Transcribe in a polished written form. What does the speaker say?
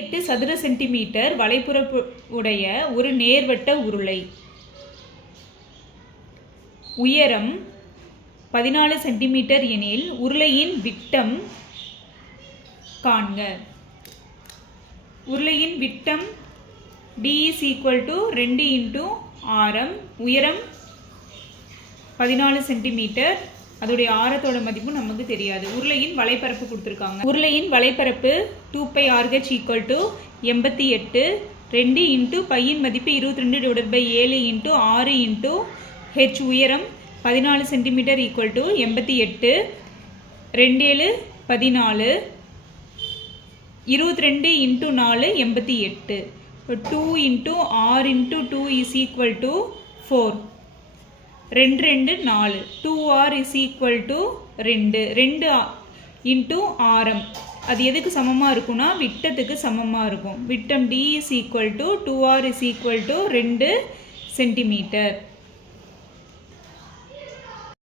8 சதுர சென்டிமீட்டர் வலைப்புறப்பு உடைய ஒரு நேர்வட்ட உருளை. உயரம் 14 சென்டிமீட்டர் எனில் உருளையின் விட்டம் காண்க. உருளையின் விட்டம் D = 2 × ஆரம். உயரம் 14 சென்டிமீட்டர். அதோடைய ஆரத்தோட மதிப்பு நமக்கு தெரியாது. உருளையின் வலைப்பரப்பு கொடுத்துருக்காங்க. உருளையின் வலைப்பரப்பு 2πRh = 88. 2 × பையின் மதிப்பு 22/7 × 6 × h. உயரம் 14 சென்டிமீட்டர் = 88. 2 7 14. 22 × 4 88. 2 × r × 2 = 4. 2 2 4. 2r = 2. 2 × ஆரம். அது எதுக்கு சமமாக இருக்கும்னா விட்டத்துக்கு சமமாக இருக்கும். விட்டம் D = 2r = 2 சென்டிமீட்டர்.